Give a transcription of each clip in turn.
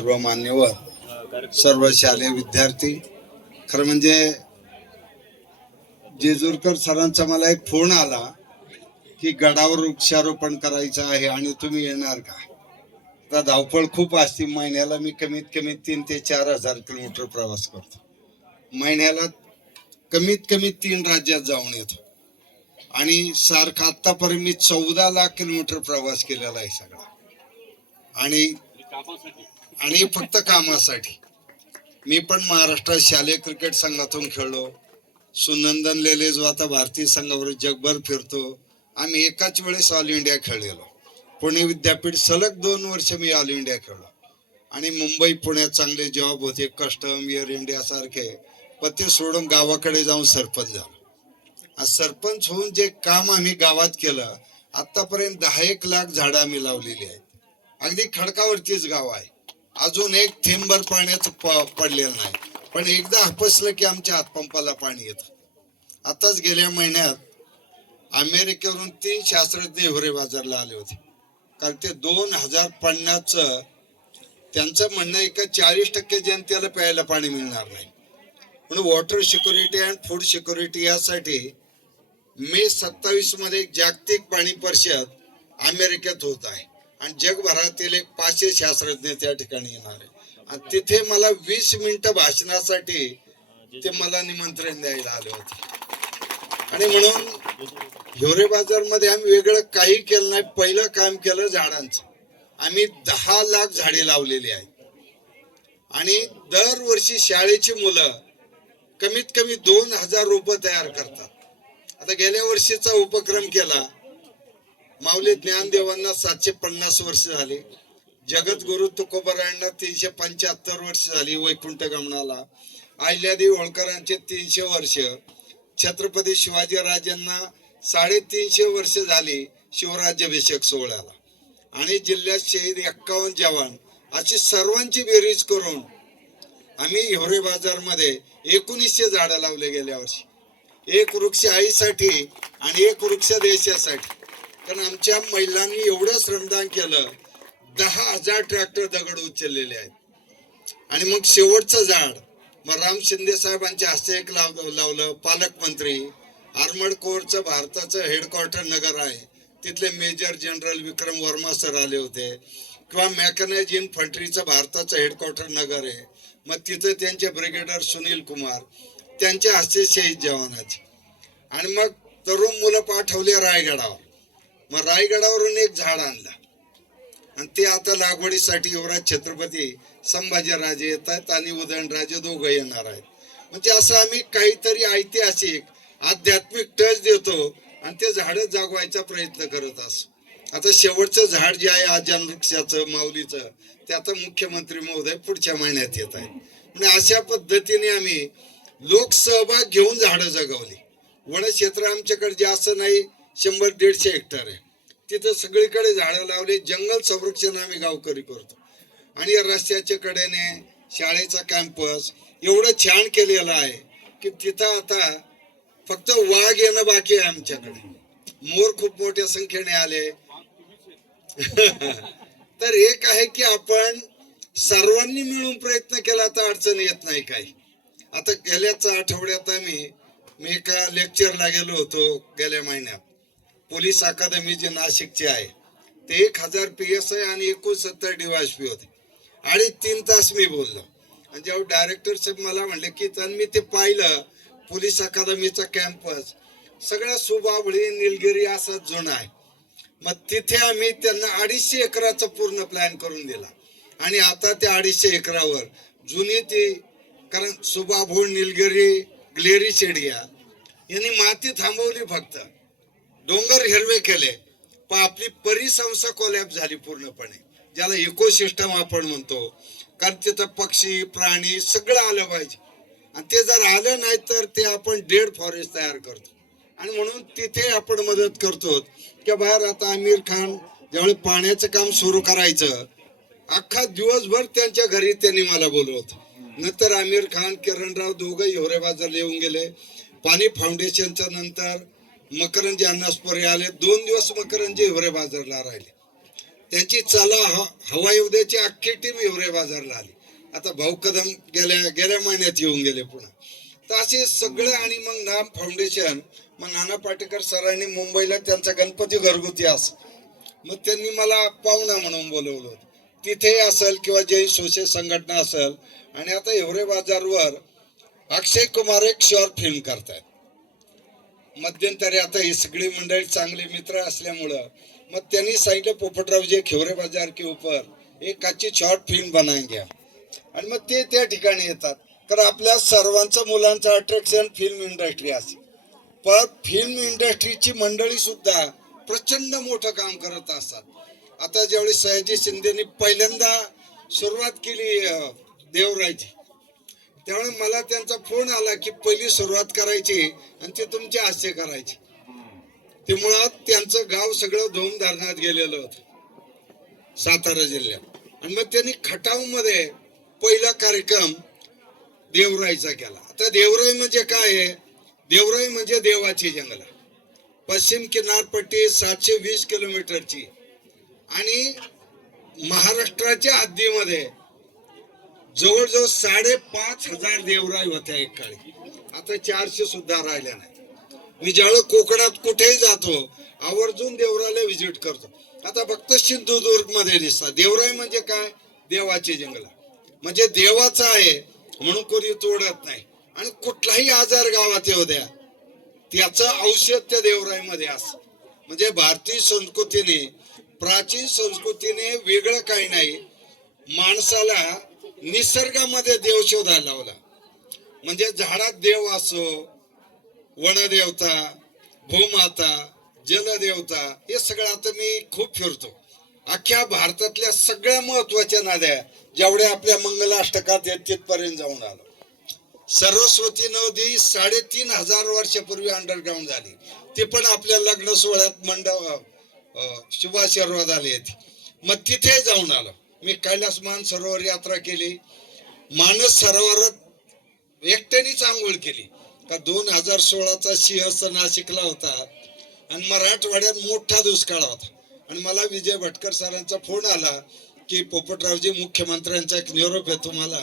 सर्व मान्यवर, सर्व शालेय विद्यार्थी, खरं म्हणजे जेजुरकर सरांचा मला एक फोन आला की गडावर वृक्षारोपण करायचं आहे आणि तुम्ही येणार का. आता धावपळ खूप असते. महिन्याला मी कमीत कमी 3 ते 4 हजार किलोमीटर प्रवास करतो. महिन्याला कमीत कमी 3 राज्यात जाऊन येतो आणि सारखा आतापर्यंत मी 14 लाख किलोमीटर प्रवास केलेला आहे सगळा. आणि फक्त कामासाठी. मी पण महाराष्ट्रात शालेय क्रिकेट संघातून खेळलो. सुनंदन लेले जो आता भारतीय संघावर जगभर फिरतो. आम्ही एकाच वेळेस ऑल इंडिया खेळलेलो. पुणे विद्यापीठ सलग 2 वर्ष मी ऑल इंडिया खेळलो आणि मुंबई पुण्यात चांगले जॉब होते, कस्टम, एअर इंडिया सारखे. पण ते सोडून गावाकडे जाऊन सरपंच झालो. सरपंच होऊन जे काम आम्ही गावात केलं, आतापर्यंत 10-1 लाख झाडं आम्ही लावलेली आहेत. अगदी खडकावरतीच गाव आहे. अजून एक थेंबर पाण्याचं पडलेलं नाही. पण एकदा हापसलं की आमच्या हातपंपाला पाणी येतं. आताच गेल्या महिन्यात अमेरिकेवरून 3 शास्त्रज्ञ हिवरे बाजारला आले होते. कारण ते 2050 त्यांचं म्हणणं आहे का 40% जनतेला प्यायला पाणी मिळणार नाही. म्हणून water security and food security यासाठी मे 27 मध्ये जागतिक पाणी परिषद अमेरिकेत होत आहे आणि जगभरातील एक 500 शास्त्रज्ञ त्या ठिकाणी येणार आहे. आणि तिथे मला 20 मिनिटं भाषणासाठी ते मला निमंत्रण द्यायला आले होते. आणि म्हणून हिवरे बाजार मध्ये आम्ही वेगळं काही केलं नाही. पहिलं काम केलं झाडांचं. आम्ही 10 लाख झाडे लावलेली आहेत आणि दरवर्षी शाळेची मुलं कमीत कमी 2000 रोपं तयार करतात. आता गेल्या वर्षीचा उपक्रम केला. माऊली ज्ञानदेवांना 750 वर्ष झाली. जगद्गुरु तुकोबारायांना 375 वर्ष झाली वैकुंठ गमनाला. अहिल्यादेवी होळकरांचे 300 वर्ष. छत्रपती शिवाजी राजांना 350 वर्ष झाली शिवराज्याभिषेक सोहळ्याला. आणि जिल्ह्यात शहीद 51 जवान अशी सर्वांची बेरीज करून आम्ही हिवरे बाजार मध्ये 1900 झाडं लावले गेल्या वर्षी. एक वृक्ष आईसाठी आणि एक वृक्ष देशासाठी. कारण आमच्या महिलांनी एवढं श्रमदान केलं. 10,000 ट्रॅक्टर दगड उचललेले आहेत. आणि मग शेवटचं झाड मग राम शिंदे साहेबांच्या हस्ते एक लावलं. पालकमंत्री, आर्मड कोरचं भारताचं हेडक्वार्टर नगर आहे, तिथले मेजर जनरल विक्रम वर्मा सर आले होते. किंवा मॅकॅनाइज्ड इन्फंट्रीचं भारताचं हेडक्वार्टर नगर आहे, मग तिथे त्यांचे ब्रिगेडर सुनील कुमार, त्यांच्या हस्ते शहीद जवानाचे. आणि मग तरुण मुलं पाठवले रायगडावर. मग रायगडावरून एक झाड आणलं आणि ते आता लागवडीसाठी युवराज छत्रपती संभाजीराजे येत आहेत आणि उदयनराजे दोघं येणार आहेत. म्हणजे असं आम्ही काहीतरी ऐतिहासिक आध्यात्मिक टच देतो आणि ते झाडं जागवायचा प्रयत्न करत असतो. आता शेवटचं झाड जे आहे आजान वृक्षाचं माऊलीचं, ते आता मुख्यमंत्री महोदय पुढच्या महिन्यात येत आहेत. म्हणजे अशा पद्धतीने आम्ही लोकसहभाग घेऊन झाडं जगवली. वन क्षेत्र आमच्याकडे जास्त नाही, 100-150 हेक्टर आहे. तिथं सगळीकडे झाडं लावले. जंगल संरक्षण आम्ही गावकरी करतो. आणि रस्त्याच्या कडेने शाळेचा कॅम्पस एवढं छान केलेलं आहे की तिथं आता फक्त वाघ येणं बाकी आहे आमच्याकडे. मोर खूप मोठ्या संख्येने आले. तर एक आहे की आपण सर्वांनी मिळून प्रयत्न केला तर अडचण येत नाही काही. आता गेल्याच आठवड्यात मी एका लेक्चरला गेलो होतो गेल्या महिन्यात. पोलीस अकादमी जे नाशिकचे आहे ते 1000 PSI आणि 69 DYSP होते. 2.5-3 तास मी बोललो. आणि जेव्हा डायरेक्टर साहेब मला म्हणले की मी ते पाहिलं पोलीस अकादमीचा कॅम्पस सगळ्या सुबाबळी निलगिरी असा जुना आहे. मग तिथे आम्ही त्यांना 250 एकराचा पूर्ण प्लॅन करून दिला. आणि आता त्या 250 एकरावर जुनी ती, कारण सुबाबूळ, निलगिरी, ग्लेरी शेडिया यांनी माती थांबवली, फक्त डोंगर हिरवे केले. पण आपली परिसंस्था कोलॅप्स झाली पूर्णपणे, ज्याला इकोसिस्टम आपण म्हणतो. कारण तिथं पक्षी प्राणी सगळं आलं पाहिजे. आणि ते जर आलं नाही तर ते आपण डेड फॉरेस्ट तयार करतो. आणि म्हणून तिथे आपण मदत करतो की बाहेर आता आमिर खान ज्यावेळी पाण्याचं काम सुरू करायचं, अख्खा दिवसभर त्यांच्या घरी त्यांनी मला बोलवत. नंतर आमिर खान, किरणराव दोघं हिवरे बाजारला येऊन गेले. पाणी फाउंडेशनच्या नंतर मकरंजी अण्णास्परे आले. 2 दिवस मकरंजी हिवरे बाजारला राहिले. त्यांची चला हवाई उद्याची अख्खी टीम हिवरे बाजारला आली. आता भाऊ कदम गेल्या महिन्यात येऊन गेले पुन्हा. तर असे सगळे. आणि मग नाम फाउंडेशन, मग नाना पाटेकर सरांनी मुंबईला त्यांचा गणपती घरगुती असं, मग त्यांनी मला पाहुणा म्हणून बोलवलं होतं. तिथे असेल किंवा जय सोशल संघटना असेल. आणि आता हिवरे बाजारवर अक्षय कुमार एक शॉर्ट फिल्म करतायत. मध्यंतरी आता ही सगळी मंडळी चांगले मित्र असल्यामुळं मग त्यांनी सांगितलं पोपटराव जे हिवरे बाजार के ऊपर एक अच्छी शॉर्ट फिल्म बनाएंगे. आणि मग ते त्या ठिकाणी येतात. तर आपल्या सर्वांचं मुलांचं अट्रॅक्शन फिल्म इंडस्ट्री असते. पण फिल्म इंडस्ट्रीची मंडळी सुद्धा प्रचंड मोठं काम करत असतात. आता ज्यावेळी सयाजी शिंदेनी पहिल्यांदा सुरुवात केली देवरायची, त्यामुळे मला त्यांचा फोन आला की पहिली सुरुवात करायची आणि ते तुमच्या हास्य करायची. ते मुळात त्यांचं गाव सगळं धूमधारणात गेलेलं होतं सातारा जिल्ह्यात. आणि मग त्यांनी खटाव मध्ये पहिला कार्यक्रम देवराईचा केला. आता देवराई म्हणजे काय आहे? देवराई म्हणजे देवाची जंगल. पश्चिम किनारपट्टी 720 किलोमीटरची आणि महाराष्ट्राच्या हद्दीमध्ये जवळजवळ 5,500 देवराई होत्या एक काळी. आता 400 सुद्धा राहिल्या नाही. मी ज्यावेळेस कोकणात कुठेही जातो आवर्जून देवराईला व्हिजिट करतो. आता फक्त सिंधुदुर्ग मध्ये दिसतात. देवराई म्हणजे काय? देवाची जंगल. म्हणजे देवाचं आहे म्हणून कोणी तोडत नाही. आणि कुठलाही आजार गावात येऊ द्या त्याचं औषध त्या देवराईमध्ये असं. म्हणजे भारतीय संस्कृतीने, प्राचीन संस्कृतीने वेगळं काही नाही. माणसाला निसर्गामध्ये देव शोधायला लावला. म्हणजे झाडात देव असो, वनदेवता, भूमाता, जलदेवता, हे सगळं. आता मी खूप फिरतो. अख्ख्या भारतातल्या सगळ्या महत्वाच्या नद्या जेवढ्या आपल्या मंगलाष्टकात आहेत तिथपर्यंत जाऊन आलो. सरस्वती नदी 3,500 वर्षापूर्वी अंडरग्राऊंड झाली. ती पण आपल्या लग्न सोहळ्यात शुभाशीर्वाद आले. मग तिथे जाऊन आलो. मी कैलास मानसरोवर यात्रा केली. मानस सरोवरात एकट्यानेच आंघोळ केली. का 2016चा सिंहस्थ नाशिकला होता आणि मराठवाड्यात मोठा दुष्काळ होता. आणि मला विजय भटकर सरांचा फोन आला की पोपटरावजी मुख्यमंत्र्यांचा एक निरोप आहे तुम्हाला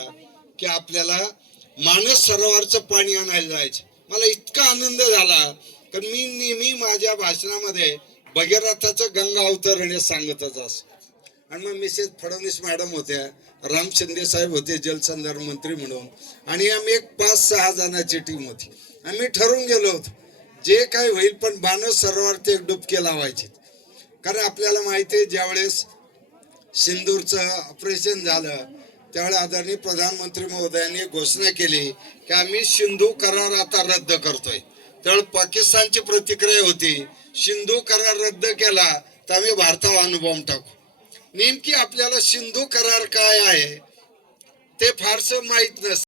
की आपल्याला मानस सरोवरचं पाणी आणायला जायचं. मला इतका आनंद झाला की मी नेहमी माझ्या भाषणामध्ये भगीरथाचं गंगा अवतरण हे सांगतच असतो. आणि मग मिसेस फडणवीस मॅडम होत्या, राम शिंदे साहेब होते जलसंधारण मंत्री म्हणून, आणि आम्ही एक 5-6 जणांची टीम होती. आम्ही ठरवून गेलो होतो जे काय होईल पण मानस सरोवर ते एक डुबके लावायचे. कारण आपल्याला माहिती आहे ज्यावेळेस सिंदूरचं ऑपरेशन झालं त्यावेळेस आदरणीय प्रधानमंत्री महोदयांनी घोषणा केली की आम्ही सिंधू करार आता रद्द करतोय. त्यावेळेस पाकिस्तानची प्रतिक्रिया होती सिंधू करार रद्द केला तर आम्ही भारतावर अणुबॉम्ब टाकू. नेमकी आपल्याला सिंधू करार काय आहे ते फारसं माहीत नसतं.